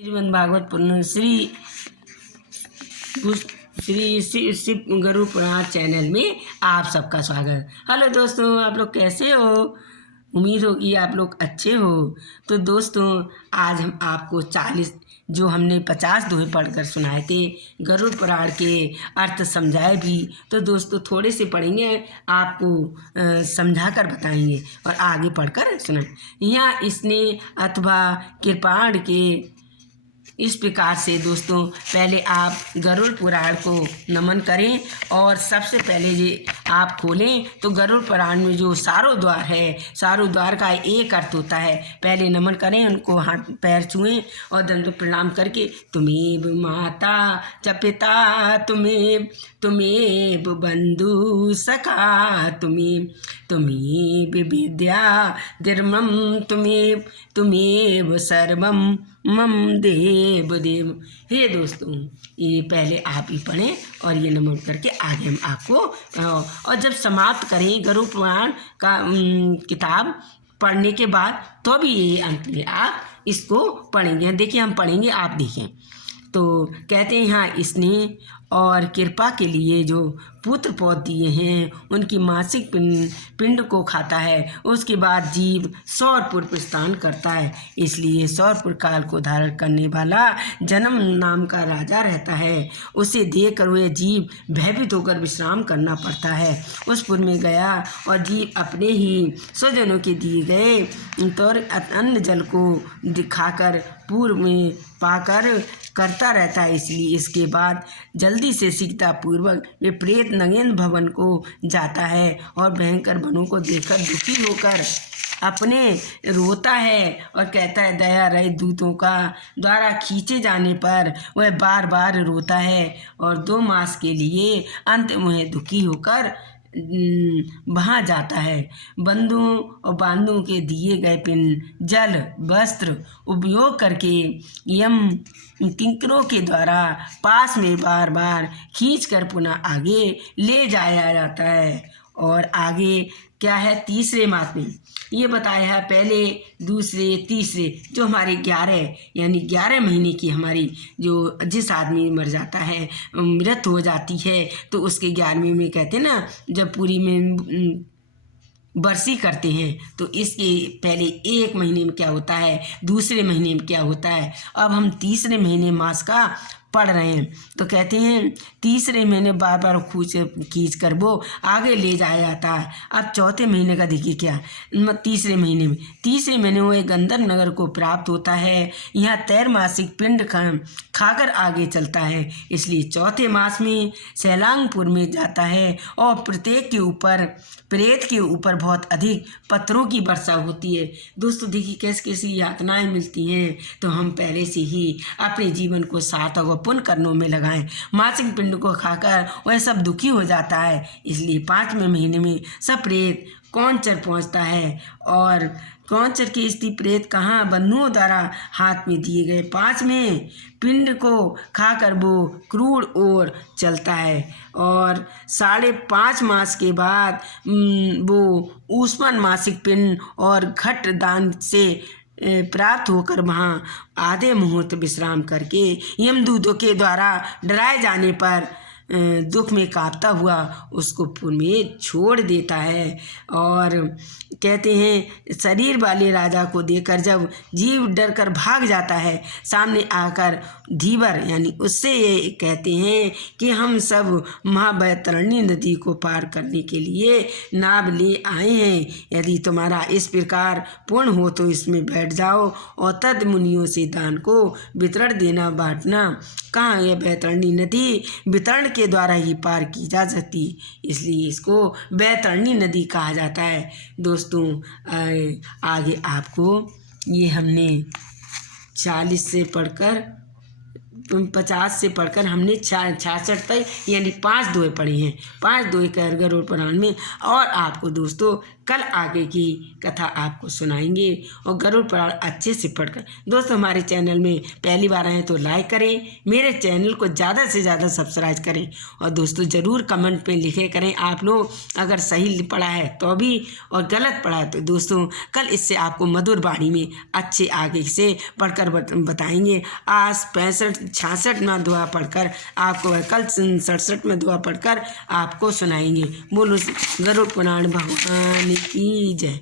श्रीमद् भागवत पुराण Shri Shiv Garuda Purana channel में आप सबका स्वागत। हेलो दोस्तों, आप लोग कैसे हो? उम्मीद होगी आप लोग अच्छे हो। तो दोस्तों, आज हम आपको 40 जो हमने 50 दोहे पढ़कर सुनाए थे गरुड़ पुराण के अर्थ समझाए भी, तो दोस्तों थोड़े से पढ़ेंगे, आपको समझा कर बताएंगे और आगे पढ़कर सुनाएं। यहाँ इसने अथवा कृपाण के इस प्रकार से दोस्तों, पहले आप गरुड़ पुराण को नमन करें और सबसे पहले ये आप खोलें तो गरुड़ पुराण में जो सारों द्वार है, सारों द्वार का एक अर्थ होता है। पहले नमन करें, उनको हाथ पैर छुएं और दंड प्रणाम करके तुमेव माता च पिता तुमेव बंधु सखा तुमेव विद्या धर्मम तुमेव सर्वम मम देव। हे दोस्तों, ये पहले आप ही पढ़ें और ये नमन करके आगे हम आपको और जब समाप्त करें गरुड़ पुराण का किताब पढ़ने के बाद तो भी ये अंत में आप इसको पढ़ेंगे। देखिए हम पढ़ेंगे, आप देखें। तो कहते हैं यहाँ इसने और कृपा के लिए जो पुत्र पौध दिए हैं उनकी मासिक पिंड को खाता है। उसके बाद जीव सौरपुर प्रस्थान करता है, इसलिए सौरपुर काल को धारण करने वाला जन्म नाम का राजा रहता है। उसे देखकर वह जीव भयभीत होकर विश्राम करना पड़ता है। उस पुर में गया और जीव अपने ही स्वजनों के दिए गए तो अन्न जल को दिखाकर पूर्व में पाकर करता रहता है। इसलिए इसके बाद जल्दी से शीघ्रता पूर्वक वे प्रेत नगेंद्र भवन को जाता है और भयंकर वनों को देखकर दुखी होकर अपने रोता है और कहता है दया रहित दूतों का द्वारा खींचे जाने पर वह बार बार रोता है और 2 मास के लिए अंत में दुखी होकर वहाँ जाता है। बंधुओं और बांधुओं के दिए गए पिंड, जल, वस्त्र उपयोग करके यम किंकरों के द्वारा पास में बार बार खींचकर पुनः आगे ले जाया जाता है। और आगे क्या है, तीसरे मास में ये बताया है, पहले दूसरे तीसरे जो हमारे 11 यानी 11 महीने की हमारी जो जिस आदमी मर जाता है, मृत्यु हो जाती है, तो उसके 11वें में कहते हैं ना, जब पूरी में बरसी करते हैं तो इसके पहले 1 महीने में क्या होता है, दूसरे महीने में क्या होता है। अब हम तीसरे महीने मास का पढ़ रहे हैं, तो कहते हैं तीसरे महीने बार बार खींच कर वो आगे ले जाया जाता है। अब चौथे महीने का देखिए क्या, तीसरे महीने में वो गंधर्व नगर को प्राप्त होता है। यहाँ 13 मासिक पिंड खाकर आगे चलता है, इसलिए चौथे मास में सैलांगपुर में जाता है और प्रेत के ऊपर बहुत अधिक पत्थरों की वर्षा होती है। दोस्तों देखिए कैसी कैसी यातनाएं मिलती हैं, तो हम पहले से ही अपने जीवन को सार्थक और पुण्य कर्मों में लगाएं। मासिक पिंड को खाकर वह सब दुखी हो जाता है, इसलिए 5वें महीने में सब प्रेत कौंचर पहुंचता है और कौंचर की स्थिति प्रेत कहाँ बंधुओं द्वारा हाथ में दिए गए 5वें पिंड को खाकर वो क्रूर ओर चलता है और 5.5 मास के बाद वो ऊष्मन मासिक पिंड और घट दान से प्राप्त होकर वहाँ आधे मुहूर्त विश्राम करके यमदूतों के द्वारा डराए जाने पर दुख में कांपता हुआ उसको पुर में छोड़ देता है। और कहते हैं शरीर वाले राजा को देखकर जब जीव डर कर भाग जाता है, सामने आकर धीवर यानी उससे ये कहते हैं कि हम सब महावैतरणी नदी को पार करने के लिए नाव ले आए हैं। यदि तुम्हारा इस प्रकार पूर्ण हो तो इसमें बैठ जाओ और तद मुनियों से दान को वितरण देना बांटना। कहाँ यह वैतरणी नदी वितरण के द्वारा ही पार की जा सकती, इसलिए इसको वैतरणी नदी कहा जाता है। दोस्तों आगे आपको ये हमने 40 से पढ़कर 50 से पढ़कर हमने 66 तक यानी 5 दोहे पढ़े हैं, 5 दोहे कर गरुड़ पुराण में। और आपको दोस्तों कल आगे की कथा आपको सुनाएंगे और गरुड़ पुराण अच्छे से पढ़कर। दोस्तों हमारे चैनल में पहली बार आए तो लाइक करें, मेरे चैनल को ज़्यादा से ज़्यादा सब्सक्राइब करें और दोस्तों ज़रूर कमेंट में लिखे करें आप लोग अगर सही पढ़ा है तो भी और गलत पढ़ा है तो दोस्तों कल इससे आपको मधुर वाणी में अच्छे आगे से पढ़कर बताएंगे। आज 65-66वां दुआ पढ़कर आपको कल 67वां दुआ पढ़कर आपको सुनाएंगे। बोलो गरुड़ पुराण भगवान की जय।